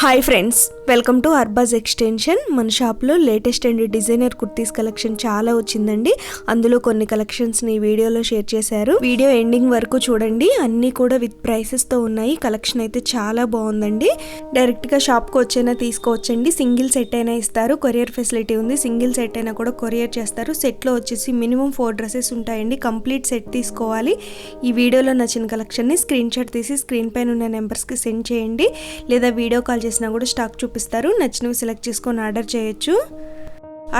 Hi friends, welcome to Arbaaz extension. మన షాప్లో latest and designer kurtis collection చాలా వచ్చిందండి. అందులో కొన్ని కలెక్షన్స్ని వీడియోలో షేర్ చేశారు. వీడియో ఎండింగ్ వరకు చూడండి. అన్నీ కూడా విత్ ప్రైసెస్తో ఉన్నాయి. కలెక్షన్ అయితే చాలా బాగుందండి. డైరెక్ట్గా షాప్కి వచ్చైనా తీసుకోవచ్చండి. సింగిల్ సెట్ అయినా ఇస్తారు. కొరియర్ ఫెసిలిటీ ఉంది. సింగిల్ సెట్ అయినా కూడా కొరియర్ చేస్తారు. సెట్లో వచ్చేసి మినిమం 4 డ్రెస్సెస్ ఉంటాయండి. కంప్లీట్ సెట్ తీసుకోవాలి. ఈ వీడియోలో నచ్చిన కలెక్షన్ని స్క్రీన్ షాట్ తీసి స్క్రీన్ పైన ఉన్న నెంబర్స్కి సెండ్ చేయండి, లేదా వీడియో కాల్ చేసినా కూడా స్టాక్ చూపిస్తారు. నచ్చినవి సెలెక్ట్ చేసుకొని ఆర్డర్ చేయొచ్చు.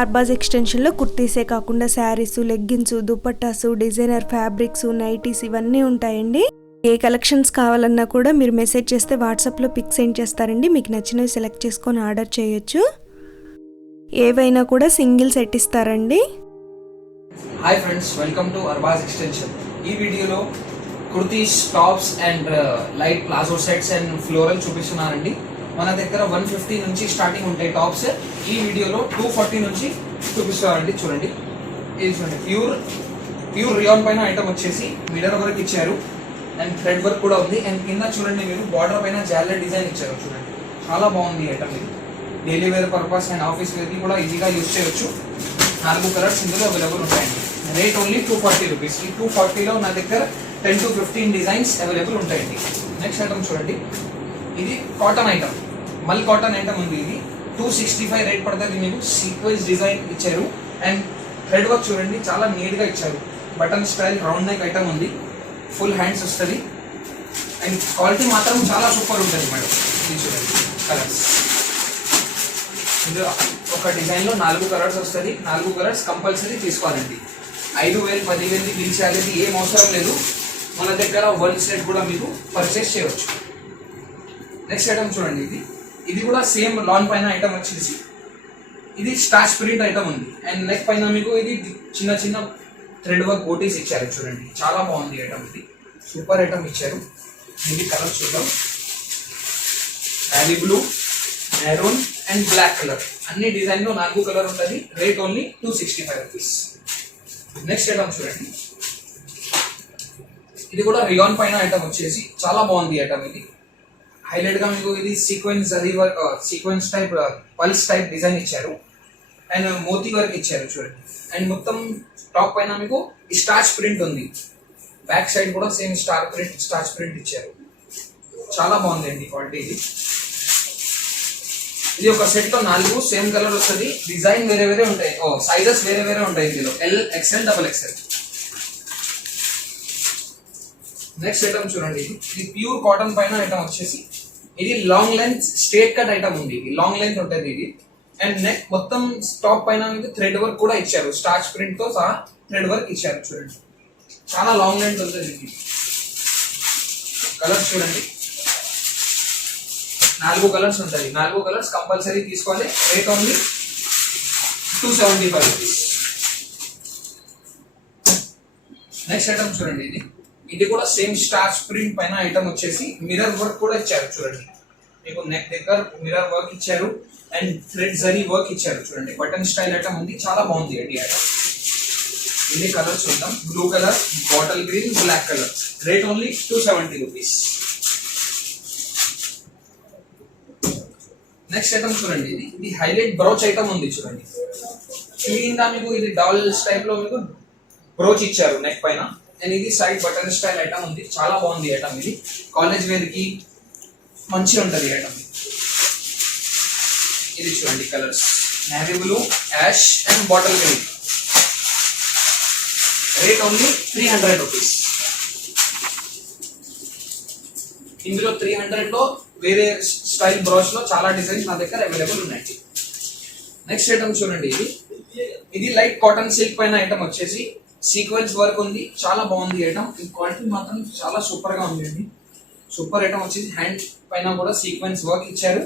అర్బాజ్ ఎక్స్టెన్షన్లో కుర్తీసే కాకుండా saris, leggings, dupattas, designer fabrics, nighties ఇవన్నీ ఉంటాయండి. ఏ కలెక్షన్స్ కావాలన్నా కూడా మీరు మెసేజ్ చేస్తే వాట్సాప్లో పిక్ సెండ్ చేస్తారండి. మీకు నచ్చినవి సెలెక్ట్ చేసుకొని ఆర్డర్ చేయొచ్చు. ఏవైనా కూడా సింగిల్ సెట్ ఇస్తారండి. Hi friends, welcome to Arbaaz extension. ఈ వీడియోలో kurtis, tops and light palazzo sets and floral చూపిస్తున్నానండి. మన దగ్గర 150 నుంచి స్టార్టింగ్ ఉంటాయి టాప్స్. ఈ వీడియోలో 240 నుంచి చూపిస్తారండి. చూడండి, ఇది చూడండి, ప్యూర్ రియాన్ పైన ఐటమ్ వచ్చేసి మిర్రర్ వర్క్ ఇచ్చారు అండ్ థ్రెడ్ వర్క్ కూడా ఉంది. అండ్ కింద చూడండి, మీరు బార్డర్ పైన జాలెట్ డిజైన్ ఇచ్చారు. చూడండి, చాలా బాగుంది ఐటమ్. ఇది daily wear purpose and office వేర్కి కూడా ఈజీగా యూజ్ చేయొచ్చు. 4 కలర్స్ ఇందులో అవైలబుల్ ఉంటాయండి. Rate only 240 rupees. ఈ 240లో నా దగ్గర 10 to 15 డిజైన్స్ అవైలబుల్ ఉంటాయండి. నెక్స్ట్ ఐటమ్ చూడండి, ఇది కాటన్ ఐటమ్, మల్ కాటన్ ఐటమ్ ఉంది. ఇది 265 రేట్ పడుతుంది. మీకు సీక్వెన్స్ డిజైన్ ఇచ్చారు అండ్ థ్రెడ్ వర్క్ చూడండి, చాలా నీట్ గా ఇచ్చారు. Button style round neck item ఉంది. ఫుల్ హ్యాండ్స్ వస్తుంది అండ్ క్వాలిటీ మాత్రం చాలా సూపర్ ఉంటుంది మేడం. ఇది చూడండి కలర్స్. ఇందులో ఒక డిజైన్ లో 4 కలర్స్ వస్తుంది. 4 కలర్స్ కంపల్సరీ తీసుకోవాలండి. 5,000 10,000 బిల్ చేయాలి ఏం అవసరం లేదు. మన దగ్గర 1 సెట్ కూడా మీకు పర్చేస్ చేయవచ్చు. నెక్స్ట్ ఐటమ్ చూడండి, ఇది కూడా సేమ్ లాన్ పైన ఐటమ్ వచ్చేసి ఇది స్టాచ్ ప్రింట్ ఐటమ్ ఉంది అండ్ నెక్ పైన మీకు ఇది చిన్న చిన్న థ్రెడ్ వర్క్ బోటీస్ ఇచ్చారు. చూడండి, చాలా బాగుంది ఐటమ్. ఇది సూపర్ ఐటమ్ ఇచ్చారు. ఇది కలర్ చూద్దాం, navy blue, maroon and black colour. అన్ని డిజైన్ లో 4 కలర్ ఉంటుంది. Rate only 265 rupees. Next item చూడండి, ఇది కూడా రియాన్ పైన ఐటమ్ వచ్చేసి చాలా బాగుంది ఐటమ్. ఇది హైలైట్ గా మీకు ఇది sequence type pulse type design ఇచ్చారు అండ్ మోతీ వర్క్ ఇచ్చారు. చూడండి, అండ్ మొత్తం టాప్ పైన మీకు స్టాచ్ ప్రింట్ ఉంది. బ్యాక్ సైడ్ కూడా సేమ్ స్టాచ్ ప్రింట్ ఇచ్చారు. చాలా బాగుంది అండి క్వాలిటీ. ఇది ఒక సెట్ లో 4 సేమ్ కలర్ వస్తుంది. డిజైన్ వేరే వేరే ఉంటాయి, సైజెస్ వేరే వేరే ఉంటాయి. ఇందులో L, XL, XXL. Next item చూడండి, ఇది ప్యూర్ కాటన్ పైన ఐటమ్ వచ్చేసి ఇది long length straight cut item ఉంది. ఇది లాంగ్ లెంత్ ఉంటుంది ఇది అండ్ నెక్ మొత్తం టాప్ పైన మీకు థ్రెడ్ వర్క్ కూడా ఇచ్చారు. స్టాచ్ ప్రింట్ తో సహా థ్రెడ్ వర్క్ ఇచ్చారు. చూడండి, చాలా లాంగ్ లెంత్ ఉంటుంది. ఇది కలర్స్ చూడండి, 4 కలర్స్ ఉంటాయి. 4 కలర్స్ కంపల్సరీ తీసుకోవాలి. Rate only 275 rupees. Next item చూడండి, ఇది కూడా సేమ్ స్టాచ్ ప్రింట్ పైన ఐటమ్ వచ్చేసి మిర్రర్ వర్క్ కూడా ఇచ్చారు. చూడండి, మీకు నెక్ దగ్గర మిర్రర్ వర్క్ ఇచ్చారు అండ్ థ్రెడ్ జరీ వర్క్ ఇచ్చారు. చూడండి, బటన్ స్టైల్ ఐటమ్ ఉంది. చాలా బాగుంది అండి ఐటమ్. ఇది కలర్ చూద్దాం, blue colour, bottle green, black colour. Rate only 270 rupees. Next item చూడండి, ఇది హైలైట్ బ్రోచ్ ఐటమ్ ఉంది. చూడండి, క్లీన్ గా మీకు ఇది డాల్స్ టైప్ లో మీకు బ్రోచ్ ఇచ్చారు నెక్ పైన అండ్ ఇది సైడ్ బటన్ స్టైల్ ఐటమ్ ఉంది. చాలా బాగుంది ఐటమ్. ఇది కాలేజ్ వేర్ కి మంచిగా ఉంటుంది ఐటమ్. ఇది చూడండి colours, navy blue, ash and bottle green. Rate only 300 rupees. ఇందులో 300 లో వేరే స్టైల్ బ్రోచ్ లో చాలా డిజైన్స్ నా దగ్గర అవైలబుల్ ఉన్నాయి. నెక్స్ట్ ఐటమ్ చూడండి, ఇది లైట్ కాటన్ సిల్క్ పైన ఐటమ్ వచ్చేసి సీక్వెన్స్ వర్క్ ఉంది. చాలా బాగుంది ఐటమ్. ఈ క్వాలిటీ మాత్రం చాలా సూపర్ గా ఉంది అండి. సూపర్ ఐటమ్ వచ్చేసి హ్యాండ్ పైన కూడా సీక్వెన్స్ వర్క్ ఇచ్చారు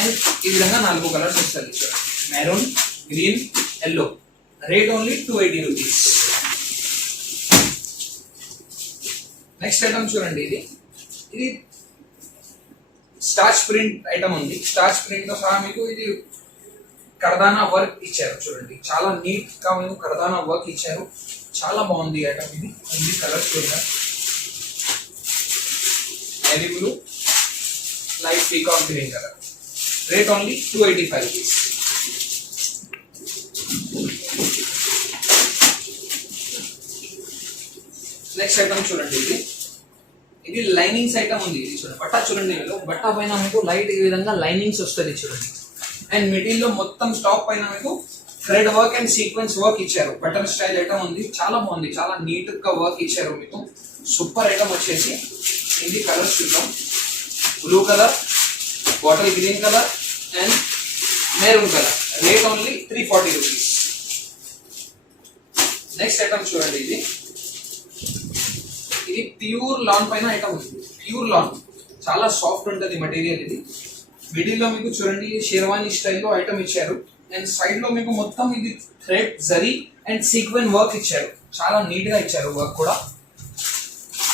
అండ్ ఈ విధంగా 4 కలర్స్ వస్తుంది. Maroon, green, yellow. Rate only 280 rupees. Next item చూడండి, ఇది స్టాచ్ ప్రింట్ ఐటమ్ ఉంది. స్టాచ్ ప్రింట్ తో సహా మీకు ఇది కర్దానా వర్క్ ఇచ్చారు. చూడండి, చాలా నీట్ గా మీకు కర్దానా వర్క్ ఇచ్చారు. చాలా బాగుంది ఐటమ్. ఇది కలర్ చూడండి, navy blue, light peacock green colour. Rate only 285 rupees. Next item చూడండి, ఇది లైనింగ్స్ ఐటమ్ ఉంది. ఇది చూడండి, బట్ట చూడండి, బట్ట పైన మీకు లైట్ ఈ విధంగా లైనింగ్స్ వస్తుంది చూడండి. అండ్ మిడిల్ లో మొత్తం టాప్ పైన మీకు thread work and sequence work ఇచ్చారు. బటన్ స్టైల్ ఐటమ్ ఉంది, చాలా బాగుంది, చాలా నీట్ గా వర్క్ ఇచ్చారు మీకు. సూపర్ ఐటమ్ వచ్చేసి ఇది కలర్స్ చూద్దాం. Blue colour, bottle green colour and maroon colour. Rate only 340 rupees. Next item చూడండి, ఇది ప్యూర్ లాన్ పైన ఐటమ్ ఉంది. ప్యూర్ లాన్, చాలా సాఫ్ట్ ఉంటుంది మెటీరియల్. ఇది మిడిల్ లో మీకు చూడండి షేర్వానీ స్టైల్లో ఐటమ్ ఇచ్చారు. అండ్ సైడ్ లో మీకు మొత్తం ఇది thread, zari and sequin work ఇచ్చారు. చాలా నీట్ గా ఇచ్చారు వర్క్ కూడా,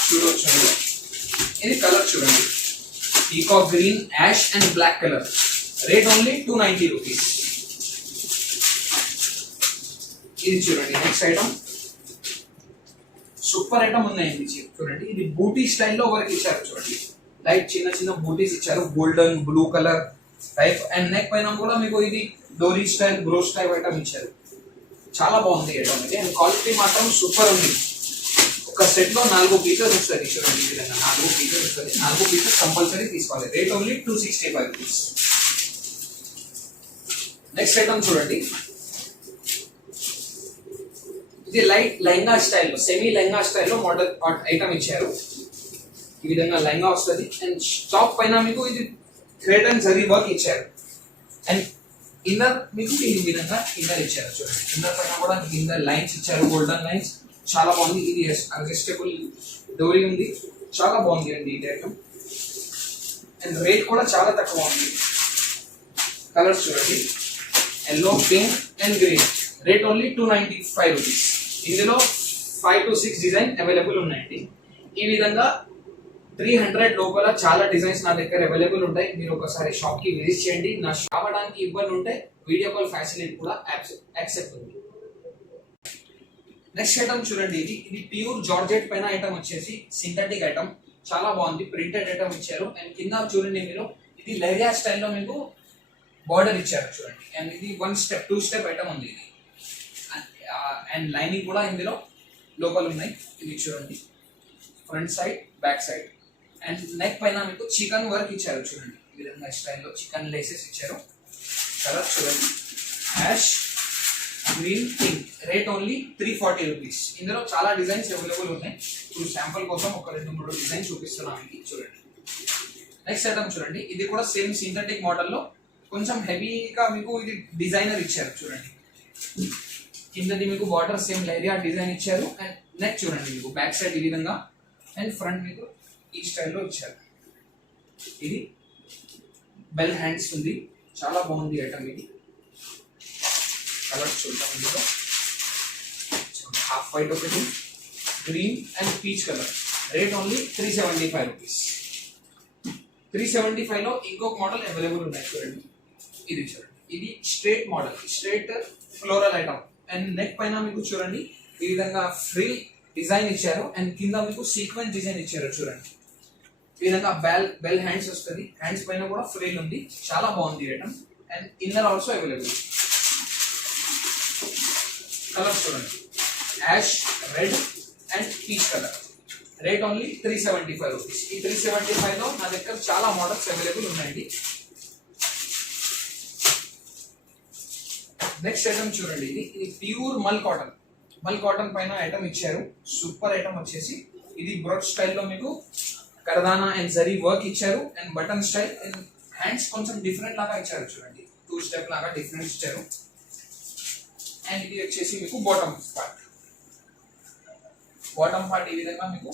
చూడవచ్చు. ఇది కలర్ చూడండి, peacock green, ash and black colour. Rate only 290 rupees. ఇది చూడండి నెక్స్ట్ ఐటమ్, సూపర్ ఐటమ్ ఉన్నాయండి. చూడండి, ఇది బూటీ స్టైల్లో వర్క్ ఇచ్చారు చూడండి. లైట్ చిన్న చిన్న బూటీస్ ఇచ్చారు, golden blue colour type. And neck పైన కూడా మీకు ఇది డోరీ స్టైల్, బ్రోష్ టైప్ ఐటమ్ ఇచ్చారు. చాలా బాగుంది ఐటమ్ ఇది. అండ్ క్వాలిటీ మాత్రం సూపర్ ఉంది. ఒక సెట్ లో 4 పీసెస్ వస్తుంది చూడండి. ఈ విధంగా 4 పీసెస్ వస్తుంది. 4 పీసెస్ కంపల్సరీ తీసుకోవాలి. Rate only 265 rupees. Next item చూడండి, ఇది లైట్ లెహంగా స్టైల్లో, సెమీ లెహంగా స్టైల్లో మోడల్ ఐటమ్ ఇచ్చారు. ఈ విధంగా లెహంగా వస్తుంది. అండ్ టాప్ పైన మీకు ఇది థ్రెడ్ అండ్ జరీ వర్క్ ఇచ్చారు. అండ్ ఇన్నర్ మీకు ఈ విధంగా ఇన్నర్ ఇచ్చారు చూడండి. ఇన్నర్ పైన కూడా ఇన్నర్ లైన్స్ ఇచ్చారు, గోల్డెన్ లైన్స్. చాలా బాగుంది. ఇది అడ్జస్టబుల్ డోరీ ఉంది, చాలా బాగుంది అండి ఈ ఐటమ్. అండ్ రేట్ కూడా చాలా తక్కువ ఉంది. కలర్స్ చూడండి, yellow, pink and green. Rate only 295 rupees. ఇందులో 5 to 6 డిజైన్ అవైలబుల్ ఉన్నాయండి. ఈ విధంగా 300 లోపల చాలా డిజైన్స్ నా దగ్గర అవైలబుల్ ఉంటాయి. మీరు ఒకసారి షాప్ కి విజిట్ చేయండి. నా షాప్ రావడానికి ఇబ్బంది ఉంటే వీడియో కాల్ ఫెసిలిటీ కూడా యాక్సెప్ట్ ఉంది. నెక్స్ట్ ఐటమ్ చూడండి, ఇది ప్యూర్ జార్జెట్ పైన ఐటమ్ వచ్చేసి సింథటిక్ ఐటమ్. చాలా బాగుంది, ప్రింటెడ్ ఐటమ్ ఇచ్చారు. అండ్ కింద చూడండి మీరు ఇది లెహరియా స్టైల్లో మీకు బార్డర్ ఇచ్చారు చూడండి. అండ్ ఇది 2 స్టెప్ ఐటమ్ ఉంది ఇది. అండ్ లైనింగ్ కూడా ఇందులో లోపల ఉన్నాయి. ఇది చూడండి, front side, back side. And neck పైన మీకు చికెన్ వర్క్ ఇచ్చారు చూడండి. ఈ విధంగా స్టైల్లో చికెన్ లేసెస్ ఇచ్చారు. కలర్ చూడండి, ash, green, pink. Rate only 340 rupees. ఇందులో చాలా డిజైన్స్ అవైలబుల్ ఉన్నాయి. ఇప్పుడు శాంపుల్ కోసం ఒక 2-3 డిజైన్ చూపిస్తున్నాను ఇది చూడండి. నెక్స్ట్ ఐటమ్ చూడండి, ఇది కూడా సేమ్ సింథటిక్ మోడల్లో కొంచెం హెవీగా మీకు ఇది డిజైనర్ ఇచ్చారు చూడండి. కిందది మీకు బార్డర్ సేమ్ లైరియా డిజైన్ ఇచ్చారు. అండ్ నెక్ చూడండి మీకు బ్యాక్ సైడ్ ఈ విధంగా అండ్ ఫ్రంట్ మీకు ఈ స్టైల్లో ఇచ్చారు. ఇది బెల్ హ్యాండ్స్ ఉంది, చాలా బాగుంది ఐటమ్ ఇది. కలర్ చూద్దాం, ఇందులో హాఫ్ వైట్ ఒకటి, green and peach colour. Rate only 375 rupees. 375 లో ఇంకొక మోడల్ అవైలబుల్ ఉన్నాయి చూడండి. ఇది చూడండి, ఇది straight model, straight floral item. And neck పైన మీకు చూడండి ఈ విధంగా ఫ్రీ డిజైన్ ఇచ్చారు. అండ్ కింద మీకు సీక్వెన్స్ డిజైన్ ఇచ్చారు చూడండి. ఈ విధంగా బెల్ హ్యాండ్స్ వస్తుంది. హ్యాండ్స్ పైన కూడా ఫ్రీల్ ఉంది, చాలా బాగుంది item. And inner also available. Colour చూడండి, ash, red and peach colour. Rate only 375 rupees. ఈ 375 లో నా దగ్గర చాలా మోడల్స్ అవైలబుల్ ఉన్నాయండి. నెక్స్ట్ ఐటమ్ చూడండి, ఇది ప్యూర్ మల్ కాటన్ పైన ఐటమ్ ఇచ్చారు. సూపర్ ఐటమ్ వచ్చేసి ఇది బ్రోడ్ స్టైల్లో మీకు కర్దానా అండ్ జరీ వర్క్ ఇచ్చారు. And button style. And hands కొంచెం డిఫరెంట్ లాగా ఇచ్చారు చూడండి, 2 స్టెప్ లాగా డిఫరెంట్ ఇచ్చారు. అండ్ ఇది వచ్చేసి మీకు బాటమ్ పార్ట్ ఈ విధంగా మీకు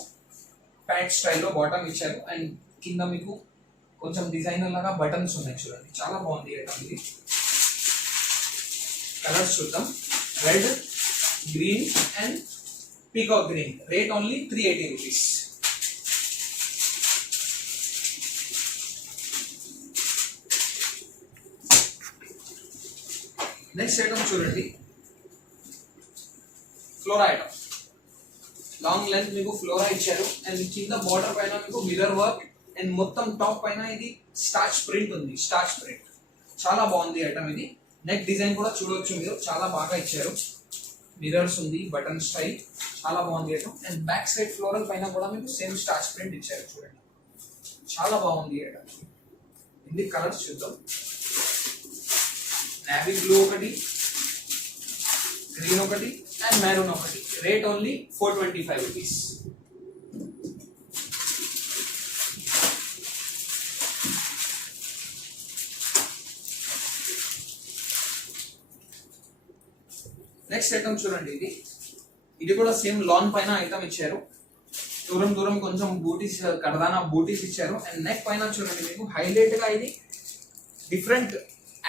ప్యాంట్ స్టైల్లో బాటమ్ ఇచ్చారు. అండ్ కింద మీకు కొంచెం డిజైనర్ లాగా బటన్స్ ఉన్నాయి చూడండి, చాలా బాగుంది ఐటమ్ ఇది. కలర్స్ చూద్దాం, red, green and peacock green. Rate only 380 rupees. Next item చూడండి, ఫ్లోరా ఐటమ్. లాంగ్ లెంత్ మీకు ఫ్లోరా ఇచ్చారు. అండ్ కింద బార్డర్ పైన మీకు మిర్రర్ వర్క్. అండ్ మొత్తం టాప్ పైన ఇది స్టార్చ్ ప్రింట్ ఉంది, స్టార్చ్ ప్రింట్. చాలా బాగుంది ఐటమ్ ఇది. నెక్ డిజైన్ కూడా చూడవచ్చు మీరు, చాలా బాగా ఇచ్చారు. మిరర్స్ ఉంది, బటన్ స్టైల్, చాలా బాగుంది item. And back side floral పైన కూడా మీకు సేమ్ స్టార్చ్ ప్రింట్ ఇచ్చారు చూడండి, చాలా బాగుంది ఐటమ్. ఇది కలర్స్ చూద్దాం. నావీ బ్లూ ఒకటి, గ్రీన్ ఒకటి అండ్ మెరూన్ ఒకటి. Rate only 425 rupees. Next item చూడండి, ఇది కూడా సేమ్ లాన్ పైన ఐటమ్ ఇచ్చారు. దూరం దూరం కొంచెం బూటీస్, కడదానా బూటీస్ ఇచ్చారు. అండ్ నెక్ పైన చూడండి మీకు హైలైట్ గా ఇది డిఫరెంట్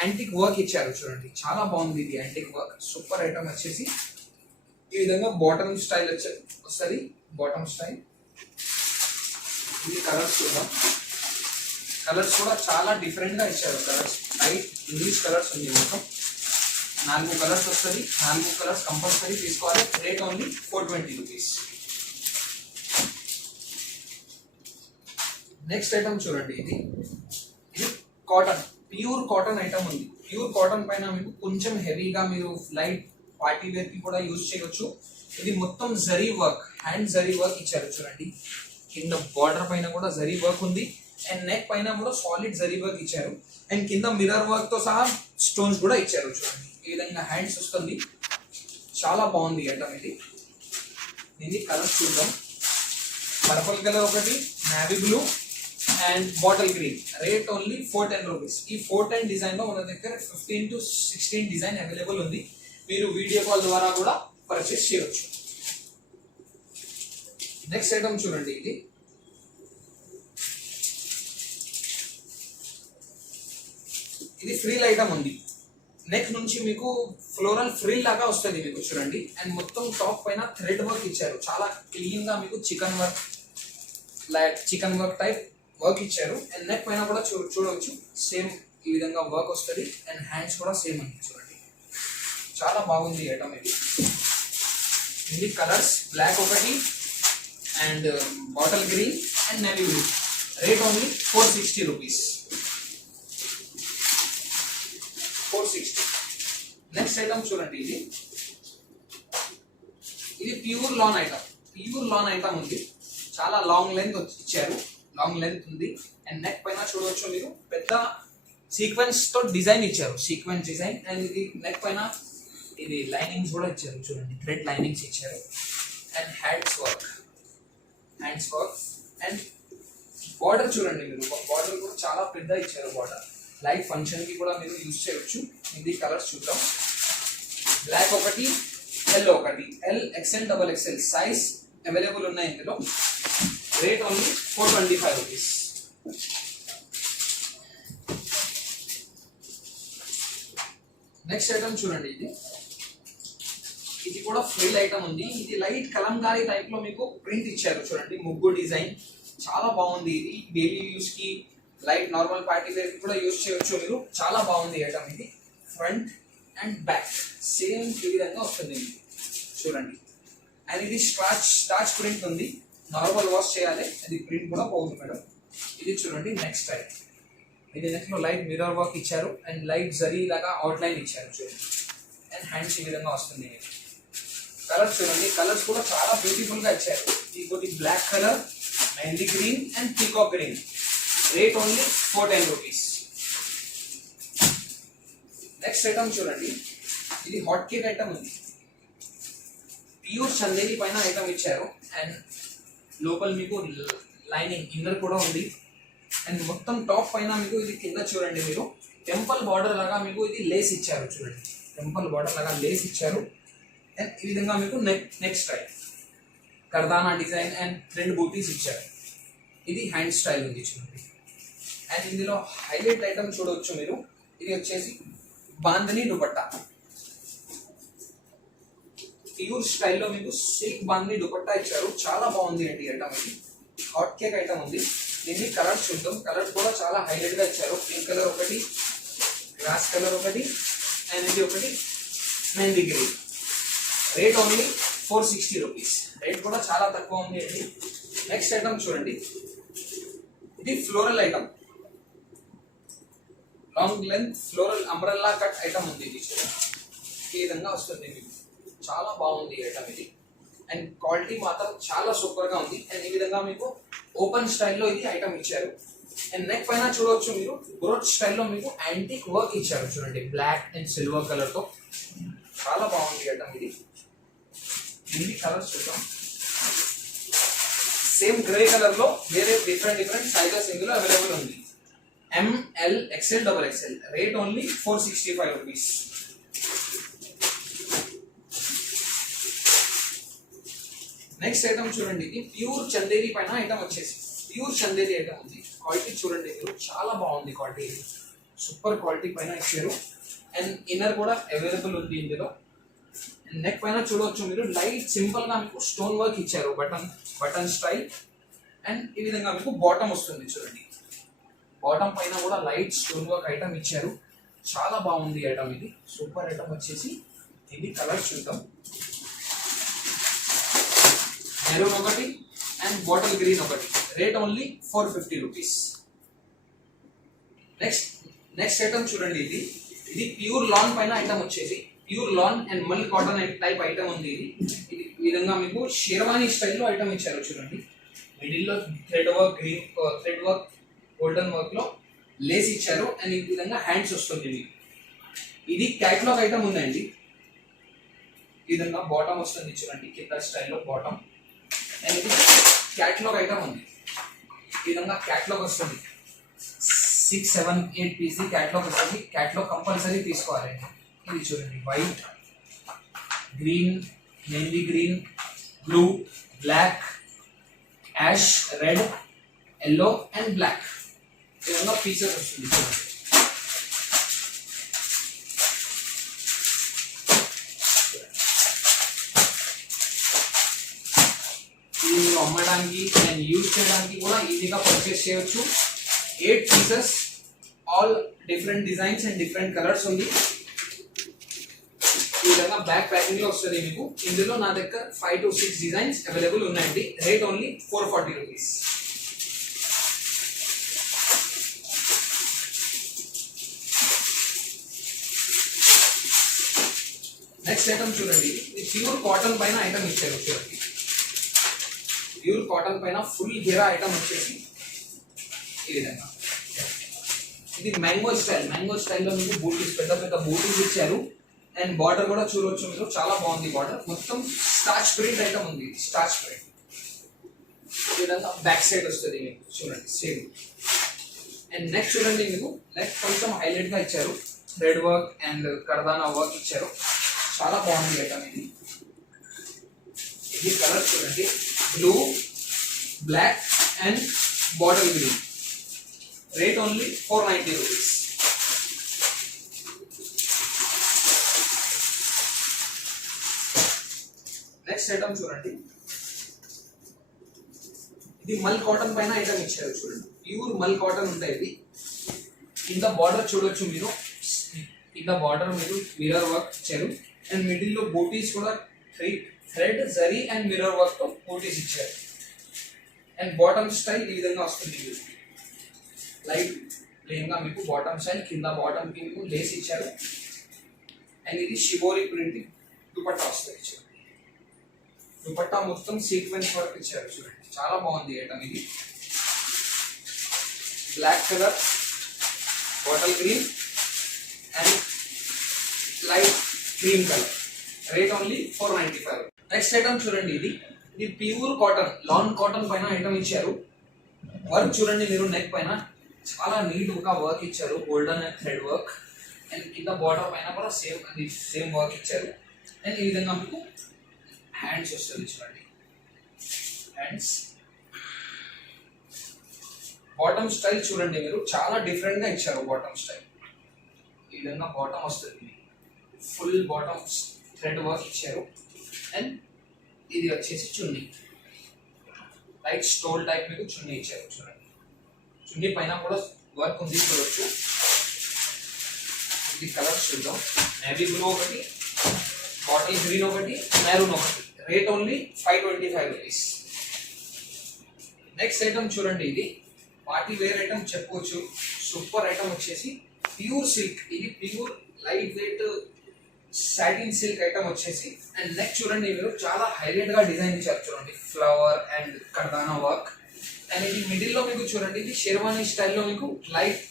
యాంటిక్ వర్క్ ఇచ్చారు చూడండి, చాలా బాగుంది ఇది యాంటిక్ వర్క్. సూపర్ ఐటమ్ వచ్చేసి ఈ విధంగా బాటమ్ స్టైల్ వస్తుంది, బాటమ్ స్టైల్. ఇది కలర్స్ చూద్దాం. కలర్స్ కూడా చాలా డిఫరెంట్ గా ఇచ్చారు. కలర్స్ లైట్ ఇంగ్లీష్ కలర్స్ ఉంది మొత్తం. 4 కలర్స్ వస్తుంది, 4 కలర్స్ కంపల్సరీ తీసుకోవాలి. Rate only 420 rupees. Next item చూడండి, ఇది కాటన్, ప్యూర్ కాటన్ ఐటమ్ ఉంది. ప్యూర్ కాటన్ పైన మీకు కొంచెం హెవీగా మీరు లైట్ పార్టీ వేర్ కి కూడా యూజ్ చేయవచ్చు. ఇది మొత్తం zari work, hand zari work ఇచ్చారు చూడండి. కింద బార్డర్ పైన కూడా జరీ వర్క్ ఉంది. అండ్ నెక్ పైన కూడా సాలిడ్ జరీ వర్క్ ఇచ్చారు. అండ్ కింద మిర్రర్ వర్క్ తో సహా స్టోన్స్ కూడా ఇచ్చారు చూడండి. ఈ విధంగా హ్యాండ్స్ వస్తుంది, చాలా బాగుంది ఐటమ్ ఇది. దీన్ని కలర్స్ చూద్దాం. పర్పుల్ కలర్ ఒకటి, navy blue and bottle green. Rate only 410 rupees. ఈ 410 డిజైన్ లో మన దగ్గర 15 to 16 డిజైన్ అవైలబుల్ ఉంది. మీరు వీడియో కాల్ ద్వారా కూడా పర్చేస్ చేయవచ్చు. నెక్స్ట్ ఐటమ్ చూడండి, ఇది ఫ్రిల్ ఐటమ్ ఉంది. నెక్ నుంచి మీకు ఫ్లోరల్ ఫ్రిల్ లాగా వస్తుంది మీకు చూడండి. అండ్ మొత్తం టాప్ పైన థ్రెడ్ వర్క్ ఇచ్చారు, చాలా క్లీన్ గా మీకు చికెన్ వర్క్ టైప్ వర్క్ ఇచ్చారు. అండ్ నెక్ పైన కూడా చూడవచ్చు సేమ్ ఈ విధంగా వర్క్ వస్తుంది. అండ్ హ్యాండ్స్ కూడా సేమ్ అండి చూడండి, చాలా బాగుంది ఐటమ్ ఇది. ఇది కలర్స్ బ్లాక్ ఒకటి and bottle green and navy blue. Rate only 460 rupees. 460. Next item చూడండి, ఇది pure lawn item. Pure lawn item ఉంది, చాలా లాంగ్ లెంత్ ఇచ్చారు, లాంగ్ లెంత్ ఉంది. అండ్ నెక్ పైన చూడవచ్చు మీరు పెద్ద సీక్వెన్స్ తో డిజైన్ ఇచ్చారు, సీక్వెన్స్ డిజైన్. అండ్ ఇది నెక్ పైన ఇది లైనింగ్స్ కూడా ఇచ్చారు చూడండి, థ్రెడ్ లైనింగ్స్ ఇచ్చారు. And hands work and border చూడండి మీరు, బార్డర్ కూడా చాలా పెద్ద ఇచ్చారు. బార్డర్ లైట్ ఫంక్షన్ కి కూడా మీరు యూజ్ చేయవచ్చు. ఇది కలర్స్ చూద్దాం. బ్లాక్ ఒకటి, ఎల్లో ఒకటి, L XL double XL size available ఉన్నాయి ఇందులో. Rate only 425 rupees. Next item చూడండి, ఇది కూడా ఫ్రిల్ ఐటమ్ ఉంది. ఇది లైట్ కలంకారీ టైప్ లో మీకు ప్రింట్ ఇచ్చారు చూడండి, ముగ్గు డిజైన్, చాలా బాగుంది. ఇది డైలీ యూస్ కి, లైట్ నార్మల్ పార్టీ వేర్ కి కూడా యూజ్ చేయవచ్చు మీరు, చాలా బాగుంది ఐటమ్ ఇది. ఫ్రంట్ అండ్ బ్యాక్ సేమ్ ఈ విధంగా వస్తుంది చూడండి. అండ్ ఇది స్టార్చ్ ప్రింట్ ఉంది, నార్మల్ వాష్ చేయాలి, అది ప్రింట్ కూడా పోతుంది మేడం. ఇది చూడండి నెక్స్ట్ స్టైల్. ఇది నెక్ లో లైట్ మిర్రర్ వర్క్ ఇచ్చారు అండ్ లైట్ జరీ లాగా అవుట్ లైన్ ఇచ్చారు చూడండి. అండ్ హ్యాండ్స్ ఈ విధంగా వస్తుంది. కలర్స్ చూడండి, కలర్స్ కూడా చాలా బ్యూటిఫుల్ గా ఇచ్చారు. ఇంకోటి black colour, mehndi green and peacock green. Rate only 410 rupees. Next item చూడండి, ఇది హాట్ కేక్ ఐటమ్ ఉంది. ప్యూర్ చందేరి పైన ఐటమ్ ఇచ్చారు. అండ్ లోపల మీకు లైనింగ్ ఇన్నర్ కూడా ఉంది. అండ్ మొత్తం టాప్ పైన మీకు ఇది కింద చూడండి మీరు టెంపుల్ బార్డర్ లాగా మీకు ఇది లేస్ ఇచ్చారు చూడండి, టెంపుల్ బార్డర్ లాగా లేస్ ఇచ్చారు. అండ్ ఈ విధంగా మీకు నెక్ స్టైల్ కర్దానా డిజైన్ అండ్ థ్రెడ్ బూటీస్ ఇచ్చారు. ఇది హ్యాండ్ స్టైల్ ఉంది చూడండి. అండ్ ఇందులో హైలైట్ ఐటమ్ చూడవచ్చు మీరు, ఇది వచ్చేసి బాందని దుపట్టా. ప్యూర్ స్టైల్లో మీకు సిల్క్ బాందని దుపట్టా ఇచ్చారు, చాలా బాగుంది అండి ఐటమ్. ఇది హాట్ కేక్ ఐటమ్ ఉంది. దీన్ని కలర్ చూద్దాం. కలర్ కూడా చాలా హైలైట్ గా ఇచ్చారు. పింక్ కలర్ ఒకటి, గ్రాస్ కలర్ ఒకటి అండ్ ఇది ఒకటి mehndi green. Rate only 460 rupees. Rate కూడా చాలా తక్కువ ఉంది అండి. నెక్స్ట్ ఐటమ్ చూడండి, ఇది floral item. Long length floral umbrella cut item ఉంది ఇది. ఈ విధంగా వస్తుంది మీకు. చాలా బాగుంది ఐటమ్ ఇది. అండ్ క్వాలిటీ మాత్రం చాలా సూపర్ గా ఉంది. అండ్ ఈ విధంగా మీకు ఓపెన్ స్టైల్లో ఇది ఐటమ్ ఇచ్చారు. అండ్ నెక్ పైన చూడవచ్చు మీరు బ్రోచ్ స్టైల్లో మీకు యాంటిక్ వర్క్ ఇచ్చారు చూడండి, బ్లాక్ అండ్ సిల్వర్ కలర్ తో. చాలా బాగుంది ఐటమ్ ఇది. దీనికి కలర్స్ చూద్దాం. సేమ్ గ్రే కలర్ లో వేరే డిఫరెంట్ సైజెస్ ఇందులో అవైలబుల్ ఉంది. ML XL XXL. Rate only 465 rupees. Next item చూడండి, ఇది ప్యూర్ చందేరి పైన ఐటమ్ వచ్చేసి ప్యూర్ చందేరి ఐటమ్ ఉంది. క్వాలిటీ చూడండి మీరు, చాలా బాగుంది క్వాలిటీ. సూపర్ క్వాలిటీ పైన ఇచ్చారు. అండ్ ఇన్నర్ కూడా అవైలబుల్ ఉంది ఇందులో. నెక్ పైన చూడవచ్చు మీరు లైట్ సింపుల్ గా మీకు స్టోన్ వర్క్ ఇచ్చారు, బటన్ స్టైల్. అండ్ ఈ విధంగా మీకు బాటమ్ వస్తుంది చూడండి. బాటమ్ పైన కూడా లైట్ స్టోన్ వర్క్ ఐటమ్ ఇచ్చారు. చాలా బాగుంది ఐటమ్ ఇది. సూపర్ ఐటమ్ వచ్చేసి ఇది. కలర్ చూద్దాం. మెరూన్ ఒకటి అండ్ బాటిల్ గ్రీన్ ఒకటి. Rate only 450 rupees. Next item చూడండి, ఇది ప్యూర్ లాన్ పైన ఐటమ్ వచ్చేసి ప్యూర్ లాన్ అండ్ మల్ కాటన్ టైప్ ఐటమ్ ఉంది ఇది. ఈ విధంగా మీకు షేర్వానీ స్టైల్లో ఐటమ్ ఇచ్చారు చూడండి. మిడిల్ లో థ్రెడ్ వర్క్ గోల్డెన్ వర్క్ లో లేస్ ఇచ్చారు. అండ్ ఈ విధంగా హ్యాండ్స్ వస్తుంది మీకు. ఇది క్యాట్లాగ్ ఐటమ్ ఉందండి. ఈ విధంగా బాటమ్ వస్తుంది చూడండి, కింద స్టైల్లో బాటమ్. అండ్ ఇది క్యాట్లాగ్ ఐటమ్ ఉంది. ఈ విధంగా క్యాట్లాగ్ వస్తుంది. 6, 7, 8 పీస్ క్యాట్లాగ్ వస్తుంది. క్యాట్లాగ్ కంపల్సరీ తీసుకోవాలి. ఇది చూడండి, white, green, mehndi green, blue, black, ash, red, yellow and black. ఈ విధంగా పీసెస్ వస్తుంది చూడండి. ఇది మీరు అమ్మడానికి అండ్ యూజ్ చేయడానికి కూడా ఈజీగా పర్చేస్ చేయొచ్చు. 8 pieces, all different designs and different colours ఉంది. ఈ విధంగా బ్యాక్ ప్యాకింగ్ లో వస్తుంది మీకు. ఇందులో నా దగ్గర 5 to 6 డిజైన్స్ అవైలబుల్ ఉన్నాయండి. Rate only 440 rupees. Next item చూడండి, ఇది ప్యూర్ కాటన్ పైన ఐటమ్ ఇచ్చారు చూడండి. ప్యూర్ కాటన్ పైన ఫుల్ గెరా ఐటమ్ వచ్చేసి ఈ విధంగా. ఇది మ్యాంగో స్టైల్లో మీకు బూటీస్, పెద్ద పెద్ద బూటీస్ ఇచ్చారు. అండ్ బార్డర్ కూడా చూడవచ్చు మీరు, చాలా బాగుంది బార్డర్. మొత్తం స్టార్చ్ ప్రింట్ ఐటమ్ ఉంది. స్టార్చ్ ప్రింట్ ఈ విధంగా బ్యాక్ సైడ్ వస్తుంది మీకు చూడండి, సేమ్. అండ్ నెక్ చూడండి, మీకు నెక్ కొంచెం హైలైట్ గా ఇచ్చారు. Thread work and kardana work ఇచ్చారు. చాలా బాగుంది ఐటమ్ ఇది. ఇది కలర్ చూడండి, blue, black and bottle green. Rate only 490 rupees. Next item చూడండి, ఇది మల్ కాటన్ పైన ఐటమ్ ఇచ్చారు చూడండి. ప్యూర్ మల్ కాటన్ ఉంటాయి ఇది. కింద బార్డర్ చూడొచ్చు మీరు, కింద బార్డర్ మీరు మిర్రర్ వర్క్ ఇచ్చారు. అండ్ మిడిల్ లో బూటీస్ కూడా thread, zari and mirror work తో బూటీస్ ఇచ్చారు. అండ్ బాటమ్ స్టైల్ ఈ విధంగా వస్తుంది. లైట్ ప్లెయిన్ గా మీకు బాటమ్ స్టైల్, కింద బాటమ్ కి మీకు లేస్ ఇచ్చారు. అండ్ ఇది షిబోరి ప్రింటింగ్ దుపట్టా వస్తుంది చూడండి. దుపట్టా మొత్తం సీక్వెన్స్ వర్క్ ఇచ్చారు చూడండి. చాలా బాగుంది ఐటమ్ ఇది. Black colour, bottle green and light cream colour. Rate only 495. Next item చూడండి, ఇది ప్యూర్ కాటన్, లాన్ కాటన్ పైన ఐటమ్ ఇచ్చారు. వర్క్ చూడండి మీరు, నెక్ పైన చాలా నీట్ గా వర్క్ ఇచ్చారు, golden and thread work. And కింద బార్డర్ పైన కూడా సేమ్ వర్క్ ఇచ్చారు. అండ్ ఈ విధంగా మీకు హ్యాండ్స్ వస్తుంది చూడండి. హ్యాండ్స్ బాటమ్ స్టైల్ చూడండి మీరు, చాలా డిఫరెంట్ గా ఇచ్చారు బాటమ్ స్టైల్. ఈ విధంగా బాటమ్ వస్తుంది, ఫుల్ బాటమ్ థ్రెడ్ వర్క్ ఇచ్చారు. అండ్ ఇది వచ్చేసి చున్నీ, లైట్ స్టోల్ టైప్ మీకు చున్నీ ఇచ్చారు చూడండి. చున్నీ పైన కూడా వర్క్ ఉంది చూడొచ్చు. ఇది కలర్స్ చూద్దాం. నేవీ బ్లూ ఒకటి, బాటిల్ గ్రీన్ ఒకటి, మెరూన్ ఒకటి. Rate only 525 rupees. Next item చూడండి, ఇది పార్టీ వేర్ ఐటమ్ చెప్పుకోవచ్చు. సూపర్ ఐటమ్ వచ్చేసి ప్యూర్ సిల్క్, ఇది pure light weight satin silk item వచ్చేసి. అండ్ నెక్ చూడండి మీరు చాలా హైలైట్ గా డిజైన్ ఇచ్చారు చూడండి, flower and kardana work. And ఇది మిడిల్ లో మీకు చూడండి, ఇది షెర్వానీ స్టైల్లో మీకు లైట్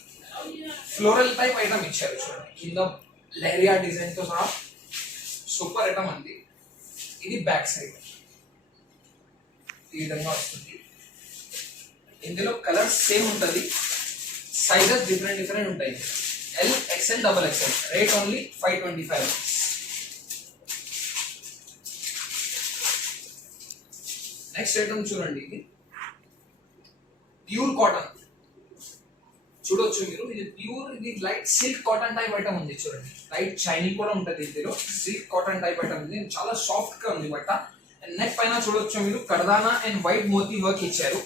ఫ్లోరల్ టైప్ ఐటమ్ ఇచ్చారు చూడండి, కింద లెహరియా డిజైన్ తో సహా సూపర్ ఐటమ్ అండి. ఇది బ్యాక్ సైడ్ ఈ విధంగా వస్తుంది. ఇందులో కలర్స్ సేమ్ ఉంటుంది, సైజెస్ డిఫరెంట్ డిఫరెంట్ ఉంటాయి. L, XL, double XL. Rate only 525. Next item చూడండి, ఇది ప్యూర్ కాటన్ చూడొచ్చు మీరు. ఇది ప్యూర్, ఇది light silk cotton type item ఉంది చూడండి, లైట్ షైనింగ్ కూడా ఉంటుంది. ఇందులో సిల్క్ కాటన్ టైప్ ఐటమ్ ఉంది, చాలా సాఫ్ట్ గా ఉంది బట్ట. అండ్ నెక్ పైన చూడొచ్చు మీరు కర్దానా అండ్ వైట్ మోతీ వర్క్ ఇచ్చారు,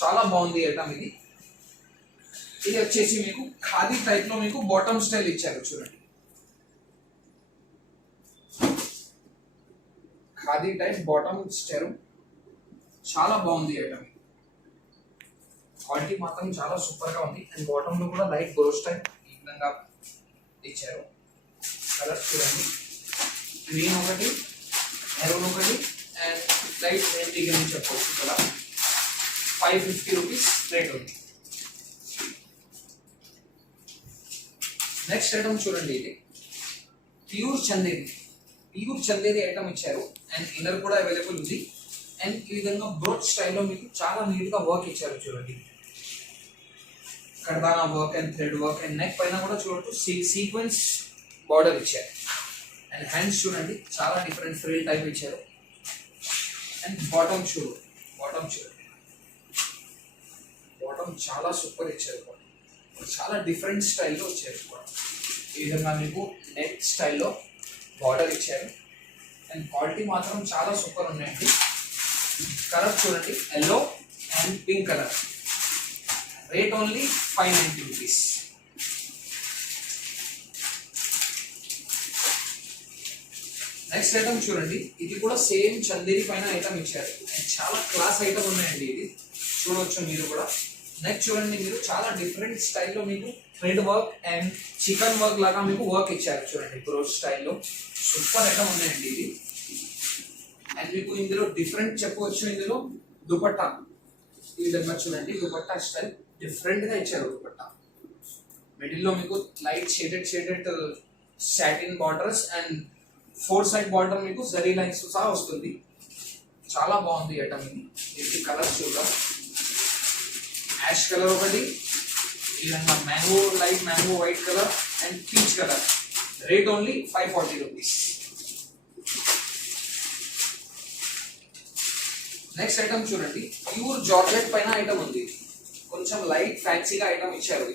చాలా బాగుంది ఐటమ్ ఇది. ఇది వచ్చేసి మీకు ఖాదీ టైప్ లో మీకు బాటమ్ స్టైల్ ఇచ్చారు చూడండి, ఖాదీ టైప్ బాటమ్ ఇచ్చారు, చాలా బాగుంది ఐటమ్. క్వాలిటీ మాత్రం చాలా సూపర్ గా ఉంది. అండ్ బాటమ్ లో కూడా లైట్ బ్రోష్ టైప్ ఈ విధంగా ఇచ్చారు. కలర్స్ చూడండి, గ్రీన్ ఒకటి, మెరూన్ ఒకటి అండ్ లైట్ మెంతి గ్రీన్ చెప్పవచ్చు. ఇక్కడ 550 రూపీస్ రేట్ ఉంది. నెక్స్ట్ ఐటమ్ చూడండి, ఇది pure Chanderi, pure Chanderi item ఇచ్చారు. అండ్ ఇన్నర్ కూడా అవైలబుల్ ఉంది. అండ్ ఈ విధంగా బ్రోచ్ స్టైల్లో మీకు చాలా నీట్ గా వర్క్ ఇచ్చారు చూడండి, కర్దానా work and thread work. And neck పైన కూడా చూడొచ్చు సీక్వెన్స్ బార్డర్ ఇచ్చారు. అండ్ హ్యాండ్స్ చూడండి, చాలా డిఫరెంట్ ఫ్రిల్ టైప్ ఇచ్చారు. అండ్ బాటమ్ చూడండి, బాటమ్ చాలా సూపర్ ఇచ్చారు, చాలా డిఫరెంట్ స్టైల్లో వచ్చారు. ఈ విధంగా మీకు నెట్ స్టైల్లో బార్డర్ ఇచ్చారు. అండ్ క్వాలిటీ మాత్రం చాలా సూపర్ ఉన్నాయండి. కలర్ చూడండి, yellow and pink colour. Rate only 590 rupees. Next item చూడండి, ఇది కూడా సేమ్ చందేరి పైన ఐటమ్ ఇచ్చారు. అండ్ చాలా క్లాస్ ఐటమ్ ఉన్నాయండి, ఇది చూడవచ్చు మీరు కూడా. నెక్స్ట్ చూడండి మీరు, చాలా డిఫరెంట్ స్టైల్లో మీకు thread work and chicken work లాగా మీకు వర్క్ ఇచ్చారు చూడండి, బ్రోచ్ స్టైల్లో సూపర్ ఐటమ్ ఉన్నాయండి ఇది. అండ్ మీకు ఇందులో డిఫరెంట్ చెప్పవచ్చు, ఇందులో దుపట్టా ఈ విధంగా చూడండి, దుపట్టా స్టైల్ డిఫరెంట్ గా ఇచ్చారు. దుపట్టా మిడిల్ లో మీకు light shaded satin borders and 4 side border మీకు జరీ లైన్స్ సహా వస్తుంది, చాలా బాగుంది ఐటమ్ ఇది. ఇది కలర్ చూద్దాం, యాష్ కలర్ ఒకటి, ఈ విధంగా mango light mango white colour and peach colour. Rate only 540 rupees. Next item చూడండి, ప్యూర్ జార్జెట్ పైన ఐటమ్ ఉంది, కొంచెం లైట్ ఫ్యాన్సీగా ఐటమ్ ఇచ్చారు.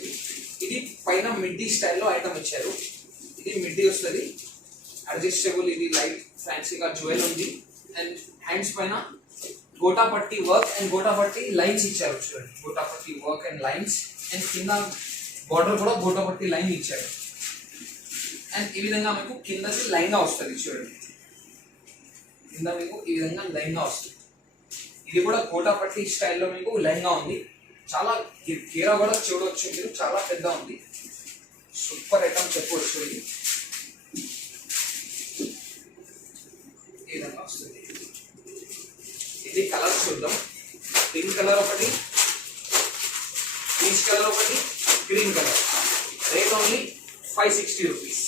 ఇది పైన మిడ్డీ స్టైల్లో ఐటమ్ ఇచ్చారు. ఇది మిడ్డీ వస్తుంది, అడ్జస్టబుల్. ఇది లైట్ ఫ్యాన్సీగా జ్యువెల్ ఉంది. అండ్ హ్యాండ్స్ పైన గోటా పట్టి వర్క్ అండ్ గోటా పట్టి లైన్స్ ఇచ్చారు చూడండి, గోటా పట్టి వర్క్ అండ్ లైన్స్. అండ్ కింద బార్డర్ కూడా గోటా పట్టి లైన్ ఇచ్చారు. అండ్ ఈ విధంగా మీకు కిందకి లైన్గా వస్తుంది చూడండి, కింద మీకు ఈ విధంగా లైన్గా వస్తుంది. ఇది కూడా గోటా పట్టి స్టైల్లో మీకు లైన్గా ఉంది, చాలా గీరా కూడా చూడవచ్చు మీరు, చాలా పెద్ద ఉంది, సూపర్ ఐటమ్ చెప్పవచ్చు. ఇది ఈ విధంగా వస్తుంది. ఇది కలర్ చూద్దాం, పింక్ కలర్ ఒకటి, పీచ్ కలర్ ఒకటి, green colour. Rate only 560 rupees.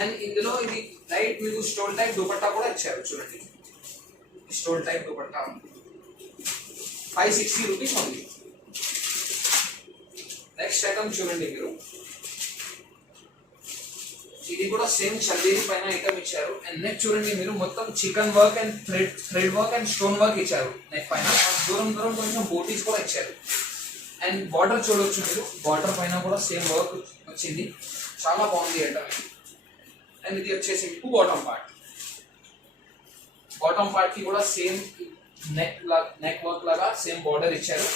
And ఇందులో ఇది లైట్ మీకు స్టోన్ టైప్ దుపట్టా కూడా ఇచ్చారు చూడండి, stone type dupatta 560 rupees only. Next item చూడండి మీరు, ఇది కూడా సేమ్ చందేరి పైన ఐటమ్ ఇచ్చారు. అండ్ నెక్ చూడండి మీరు, మొత్తం chicken work and thread work and stone work ఇచ్చారు నెక్ పైన. దూరం దూరం కొంచెం బోటీస్ కూడా ఇచ్చారు. అండ్ బార్డర్ చూడవచ్చు మీరు, బార్డర్ పైన కూడా సేమ్ వర్క్ వచ్చింది, చాలా బాగుంది ఐటమ్. అండ్ ఇది వచ్చేసి మీకు బాటమ్ పార్ట్ కి కూడా సేమ్ నెక్ వర్క్ లాగా సేమ్ బార్డర్ ఇచ్చారు.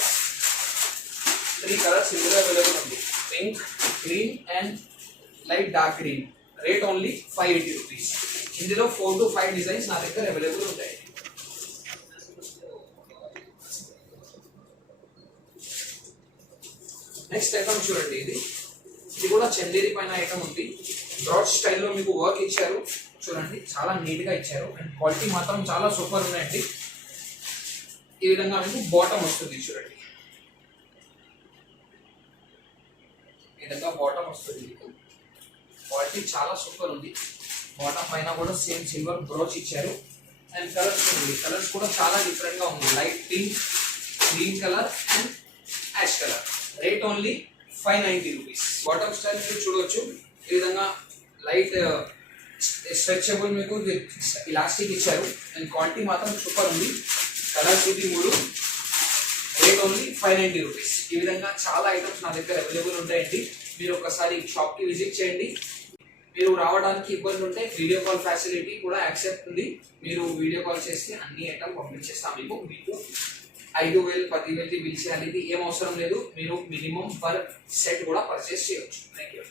3 కలర్స్ ఇందులో అవైలబుల్ ఉంది, pink, green and light dark green. Rate only 580 rupees. ఇందులో 4 to 5 డిజైన్స్ నా దగ్గర అవైలబుల్ ఉంటాయి. నెక్స్ట్ ఐటమ్ చూడండి, ఇది ఇది కూడా చందేరి పైన ఐటమ్ ఉంది. బ్రాడ్ స్టైల్లో మీకు వర్క్ ఇచ్చారు చూడండి, చాలా నీట్ గా ఇచ్చారు అండ్ క్వాలిటీ మాత్రం చాలా సూపర్ ఉన్నాయండి. ఈ విధంగా మీకు బాటమ్ వస్తుంది చూడండి, ఈ విధంగా బాటమ్ వస్తుంది మీకు. క్వాలిటీ చాలా సూపర్ ఉంది. బాటమ్ పైన కూడా సేమ్ సిల్వర్ బ్రోచ్ ఇచ్చారు అండ్ కలర్స్ ఉంది. కలర్స్ కూడా చాలా డిఫరెంట్ గా ఉంది. Light pink, green colour and ash colour. Rate only 590 rupees. Bottom style మీరు చూడవచ్చు, ఈ విధంగా లైట్ స్ట్రెచబుల్ మీకు ఇలాస్టిక్ ఇచ్చారు అండ్ క్వాలిటీ మాత్రం సూపర్ ఉంది. కలర్స్ ఇది 3. Rate only 590 rupees. ఈ విధంగా చాలా ఐటమ్స్ నా దగ్గర అవైలబుల్ ఉంటాయండి. మీరు ఒకసారి షాప్ కి విజిట్ చేయండి. మీరు రావడానికి ఇబ్బంది ఉంటే వీడియో కాల్ ఫెసిలిటీ కూడా యాక్సెప్ట్ ఉంది. మీరు వీడియో కాల్ చేస్తే అన్ని ఐటమ్ పంపించేస్తాం మీకు. 5,000 10,000 బిల్ చేయాలి, ఇది ఏం అవసరం లేదు. మీరు మినిమం పర్ సెట్ కూడా పర్చేస్ చేయొచ్చు. Thank you.